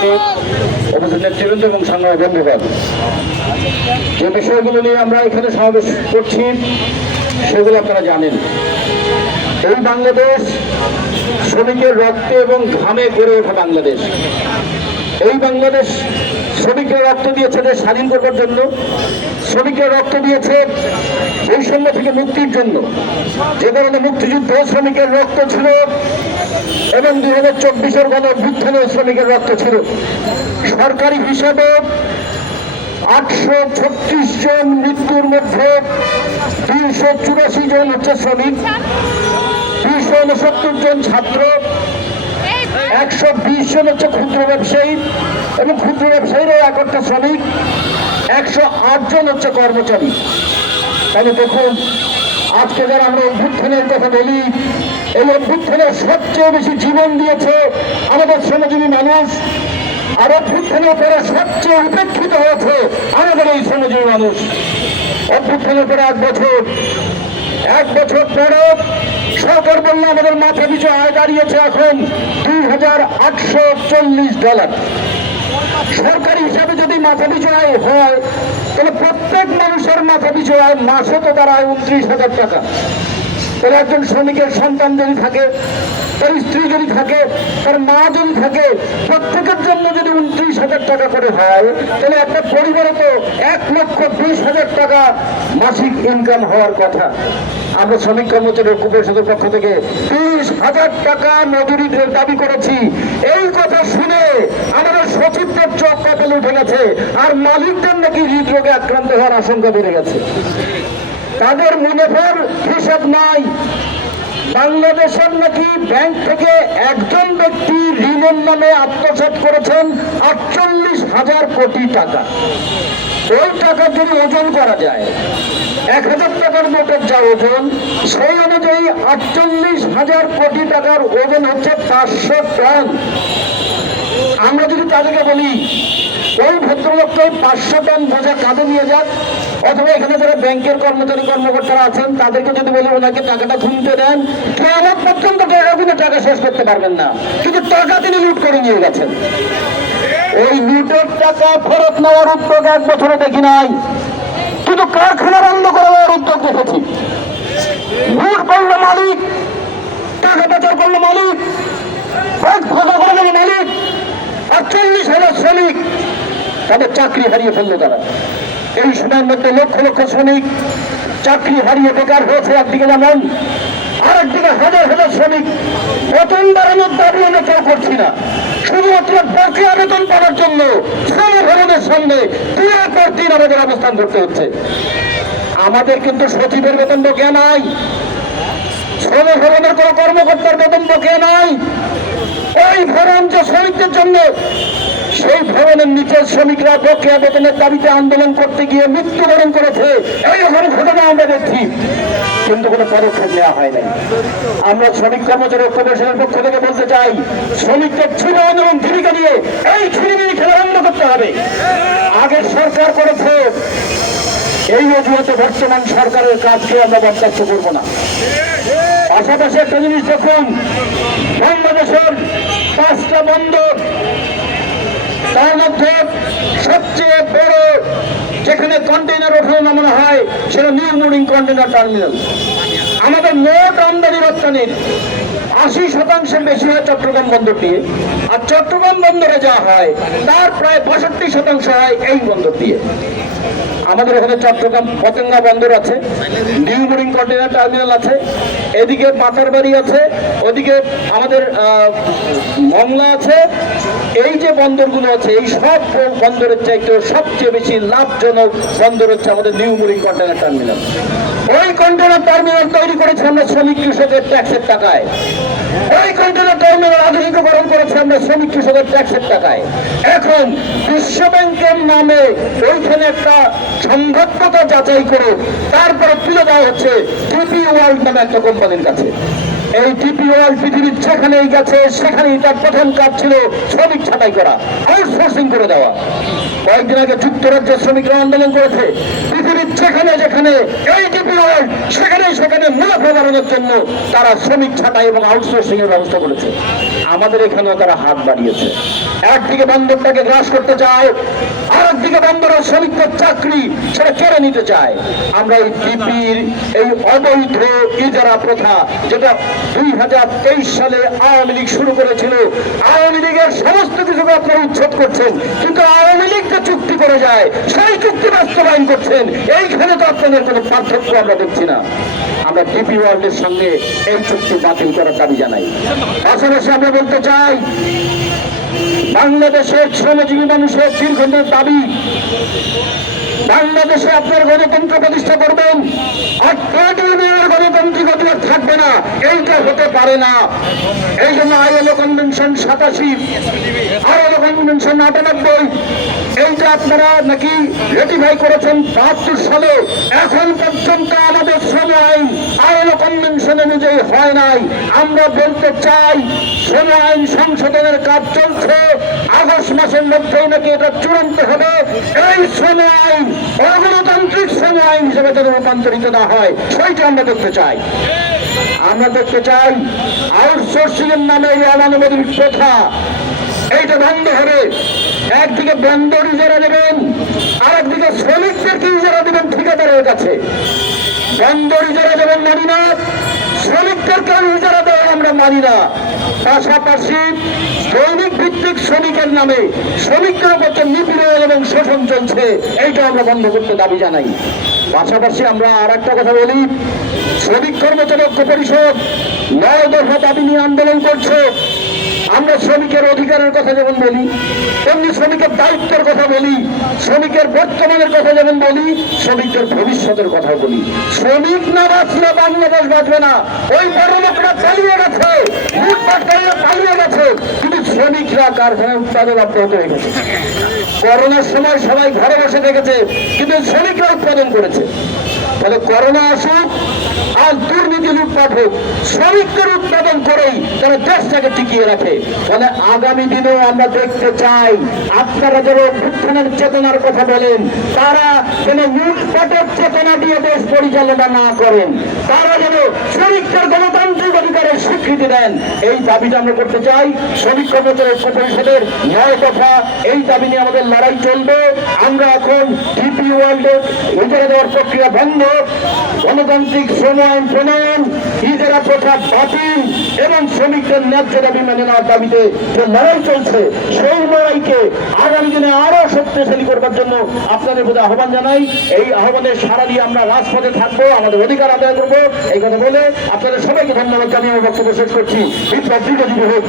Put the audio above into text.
সভাপতি, উপস্থিত নেতৃবৃন্দ এবং সংগ্রামী বন্ধুগণ, যে বিষয়গুলো নিয়ে আমরা এখানে সমাবেশ করছি সেগুলো আপনারা জানেন। এই বাংলাদেশ শ্রমিকের রক্তে এবং ঘামে গড়ে ওঠা বাংলাদেশ। এই বাংলাদেশ শ্রমিকের রক্ত দিয়েছে দেশ স্বাধীন করবার জন্য, শ্রমিকের রক্ত দিয়েছে বৈষম্য থেকে মুক্তির জন্য। যে কারণে মুক্তিযুদ্ধ শ্রমিকের রক্ত ছিল এবং 2024-এর গণঅভ্যুত্থানে শ্রমিকের রক্ত ছিল। সরকারি হিসাবে 836 জন মৃত্যুর মধ্যে 384 জন হচ্ছে শ্রমিক, 269 জন ছাত্র, 120 জন হচ্ছে ক্ষুদ্র ব্যবসায়ী এবং ক্ষুদ্র ব্যবসায়ীরাও একটা শ্রমিক, 108 জন হচ্ছে কর্মচারী। তাহলে দেখুন, আজকে যারা আমরা অভ্যুত্থানের কথা বলি, এই অভ্যুত্থানে সবচেয়ে বেশি জীবন দিয়েছে আমাদের শ্রমজীবী মানুষ, আর অভ্যুত্থানের পরে সবচেয়ে উপেক্ষিত হয়েছে আমাদের এই শ্রমজীবী মানুষ। অভ্যুত্থানের পরে এক বছর পরে সরকার বললে আমাদের মাথা পিছু আয় দাঁড়িয়েছে এখন $2,840। সরকারি হিসাবে যদি মাথা পিছু আয় হয় তাহলে প্রত্যেক মানুষের মাথা পিছু আয় মাসে তো দাঁড়ায় 29,000 টাকা। তাহলে একজন শ্রমিকের সন্তান যদি থাকে, তার স্ত্রী যদি থাকে, তার মা যদি থাকে, প্রত্যেকের জন্য যদি 29,000 টাকা করে হয় তাহলে একটা পরিবারে তো 1,20,000 টাকা মাসিক ইনকাম হওয়ার কথা। আমরা শ্রমিক কর্মচারী ঐক্য পরিষদের পক্ষ থেকে 30,000 টাকা মজুরি দাবি করেছি। এই কথা শুনে আমাদের সচিবদের চোখ কপালে উঠে গেছে, আর মালিকদের নাকি হৃদরোগে আক্রান্ত হওয়ার আশঙ্কা বেড়ে গেছে। তাদের মুনাফার হিসাব নাই। বাংলাদেশের নাকি ব্যাংক থেকে একজন ব্যক্তি ঋণের নামে আত্মসাৎ করেছেন 48,000 কোটি টাকা। ওই টাকা যদি ওজন করা যায়, 1,000 টাকার নোটের যা ওজন, সেই অনুযায়ী 48,000 কোটি টাকার ওজন হচ্ছে 500 টন। আমরা যদি তাদেরকে বলি ওই ভদ্রলোককে 500 টন বোঝা কাঁধে নিয়ে যাক, অথবা এখানে যারা ব্যাংকের কর্মকর্তারা আছেন তাদেরকে যদি বলি ওনাকে টাকাটা খুলতে দেন, কেমন পর্যন্ত টাকা শেষ করতে পারবেন না। কিন্তু টাকা তিনি লুট করে নিয়ে গেছেন। ওই লুটের টাকা ফেরত নেওয়ার উদ্যোগ 1 বছরে দেখি নাই, কিন্তু কারখানা বন্ধ করে দেওয়ার উদ্যোগ দেখেছি। লুট করলো মালিক, টাকা পাচার করলো মালিক, ব্যাংক ফাঁকা করে দিল মালিক, আর 40,000 শ্রমিক তাদের চাকরি হারিয়ে ফেললো তারা। এই সময়ের মধ্যে লক্ষ লক্ষ শ্রমিক চাকরি হারিয়ে বেকার হয়েছে একদিকে, যেমন আর একদিকে হাজার হাজার শ্রমিক বেতন বাড়ানোর দাবি আমরা কেউ করছি না, শুধুমাত্র বকেয়া বেতন পাওয়ার জন্য শ্রম ভবনের সামনে দিনের পর দিন আমাদের অবস্থান করতে হচ্ছে। আমাদের কিন্তু সচিবের বেতন বকেয়া নাই, শ্রম ভবনের কোন কর্মকর্তার বেতন বকেয়া নাই। ওই ভবন যে শ্রমিকদের জন্য, সেই ভবনের নিচের শ্রমিকরা বকেয়া বেতনের দাবিতে আন্দোলন করতে গিয়ে মৃত্যুবরণ করেছে। এইরকম ঘটনা আমরা দেখছি, কিন্তু কোনো পদক্ষেপ নেওয়া হয় নাই। আমরা শ্রমিক কর্মচারী ঐক্য পরিষদের পক্ষ থেকে বলতে চাই, শ্রমিকদের জীবন এবং জীবিকা নিয়ে এই ছিনিমিনি খেলা বন্ধ করতে হবে। আগের সরকার করেছে, এই অজুহাতে বর্তমান সরকারের কাজকে আমরা বরদাস্ত করব না। পাশাপাশি একটা জিনিস দেখুন, বাংলাদেশের 5টা বন্দর, তার মধ্যে সবচেয়ে বড় যেখানে কন্টেইনার ওঠানো নামানো হয় সেটা নিউ মুরিং কন্টেইনার টার্মিনাল। আমাদের মোট আমদানি রপ্তানির 80% বেশি হয় চট্টগ্রাম বন্দর দিয়ে, আর চট্টগ্রাম বন্দরে যা হয় তার প্রায় 65% হয় এই বন্দর দিয়ে। আমাদের এখানে চট্টগ্রাম পতেঙ্গা বন্দর আছে, নিউ মুরিং কন্টেইনার টার্মিনাল আছে, এদিকে পাথরবাড়ি আছে, ওদিকে আমাদের মংলা আছে। এই যে বন্দরগুলো আছে, এই সব বন্দরের চাইতে সবচেয়ে বেশি লাভজনক বন্দর হচ্ছে আমাদের নিউ মুরিং কন্টেইনার টার্মিনাল। ওই কন্টেইনার টার্মিনাল তৈরি করেছে আমরা শ্রমিক কৃষকের ট্যাক্সের টাকায়। ওই কন্টেইনার টার্মিনাল আধুনিকীকরণ করেছে আমরা শ্রমিক কৃষকের ট্যাক্সের টাকায়। এখন বিশ্ব ব্যাংকের নামে ওইখানে একটা সম্ভাব্যতা যাচাই করে তারপরে তুলে দেওয়া হচ্ছে ডিপি ওয়ার্ল্ড নামে একটা কোম্পানির কাছে। এই ডিপি ওয়ার্ল্ড পৃথিবীর যেখানেই গেছে সেখানেই তার প্রথম কাজ ছিল শ্রমিক ছাঁটাই করা, আউটসোর্সিং করে দেওয়া। কয়েকদিন আগে যুক্তরাজ্যের শ্রমিকরা আন্দোলন করেছে, পৃথিবীর যেখানে যেখানে এই ডিপি ওয়ার্ল্ড সেখানে সেখানে মুনাফা বাড়ানোর জন্য তারা শ্রমিক ছাঁটাই এবং আউটসোর্সিং এর ব্যবস্থা করেছে। আমাদের এখানেও তারা হাত বাড়িয়েছে। একদিকে বন্দরটাকে গ্রাস করতে চায়, আর একদিকে বন্দরের শ্রমিকদের চাকরি সেটা কেড়ে নিতে চায়। আমরা এই ডিপির এই অবৈধ ইজারা প্রথা, যেটা 2023 সালে আওয়ামী লীগ শুরু করেছিল, আওয়ামী লীগের সমস্ত কিছুকে আপনারা উচ্ছেদ করছেন, কিন্তু আওয়ামী লীগ যে চুক্তি করে যায় সেই চুক্তি বাস্তবায়ন করছেন। এইখানে তো আপনাদের কোনো পার্থক্য আমরা দেখছি না। আমরা ডিপি ওয়ার্ল্ডের সঙ্গে এই চুক্তি বাতিল করার দাবি জানাই। পাশাপাশি আমরা বলতে চাই, বাংলাদেশের শ্রমজীবী মানুষের দীর্ঘদিনের দাবি, বাংলাদেশে আপনার গণতন্ত্র প্রতিষ্ঠা করবেন, আর ট্রেড ইউনিয়নের গণতান্ত্রিক অধিকার থাকবে না, এইটা হতে পারে না। এই জন্য আইএলও কনভেনশন 87, আইএলও কনভেনশন 98, এইটা আপনারা নাকি রেটিফাই করেছেন 72 সালে। এখন পর্যন্ত আমাদের শ্রম আইন আইএলও কনভেনশন অনুযায়ী হয় নাই। আমরা বলতে চাই, শ্রম আইন সংশোধনের কাজ চলছে, আগস্ট মাসের মধ্যেই নাকি এটা চূড়ান্ত হবে। এই শ্রম আইন অগণতান্ত্রিক শ্রম আইন হিসেবে যেন রূপান্তরিত না হয়, সেইটা আমরা দেখতে চাই। আমরা দেখতে চাই আউটসোর্সিং এর নামে এই অমানবিক প্রথা, এইটা বন্ধ হবে। একদিকে বন্দর ইজারা দেবেন, আর একদিকে শ্রমিকদেরকে ইজারা দেবেন ঠিকাদারের কাছে। বন্দর ইজারা দেবেন মানি না, শ্রমিকদেরকে ইজারা দেওয়া আমরা মানি না। পাশাপাশি দৈনিক ভিত্তিক শ্রমিকের নামে শ্রমিকদের উপর যে নিপীড়ন এবং শোষণ চলছে, এইটা আমরা বন্ধ করতে দাবি জানাই। পাশাপাশি আমরা আর একটা কথা বলি, শ্রমিক কর্মচারী ঐক্য পরিষদ 9 দফা দাবি নিয়ে আন্দোলন করছে। আমরা শ্রমিকের অধিকারের কথা যেমন বলি, তেমনি শ্রমিকের দায়িত্বের কথা বলি, শ্রমিকের বর্তমানের কথা যেমন বলি, শ্রমিকের ভবিষ্যতের কথা বলি। শ্রমিক না বাঁচলে বাংলাদেশ বাঁচবে না। ওই বড় লোকরা পালিয়ে গেছে, লুটপাটকারীরা পালিয়ে গেছে, কিন্তু শ্রমিকরা কারখানায় উৎপাদন অব্যাহত হয়ে গেছে। করোনার সময় সবাই ঘরে বসে দেখেছে, কিন্তু শ্রমিকরা উৎপাদন করেছে। তাহলে করোনা আসুক আর দুর্নীতি লুটপাট হোক, শ্রমিকদের উৎপাদন করেই তারা দেশটাকে টিকিয়ে রাখে। ফলে আগামী দিনেও আমরা দেখতে চাই, আপনারা যারা অভ্যুত্থানের চেতনার কথা বলেন, তারা যেন লুটপাটের চেতনা দিয়ে দেশ পরিচালনা না করেন, তারা যেন শ্রমিকদের গণতান্ত্রিক অধিকারের স্বীকৃতি দেন। এই দাবিটা আমরা করতে চাই। শ্রমিক কর্মচারী ঐক্য পরিষদের 9 দফা এই দাবি নিয়ে আমাদের লড়াই চলবে। আমরা এখন ডিপি ওয়ার্ল্ডের ইজারা দেওয়ার প্রক্রিয়া বন্ধ, গণতান্ত্রিক শ্রম আইন প্রণয়ন, ইজারা প্রথা বাতিল এবং শ্রমিকদের ন্যায্য দাবি মেনে নেওয়ার দাবিতে যে লড়াই চলছে, সেই লড়াইকে আগামী দিনে আরো শক্তিশালী করবার জন্য আপনাদের প্রতি আহ্বান জানাই। এই আহ্বানের সাড়া দিয়ে আমরা রাজপথে থাকবো, আমাদের অধিকার আদায় করবো। এই কথা বলে আপনাদের সবাইকে ধন্যবাদ জানিয়ে আমার বক্তব্য শেষ করছি। বিপ্লব দীর্ঘজীবী হোক।